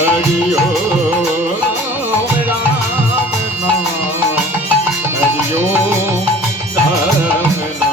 Ram Ram હરિયો Ram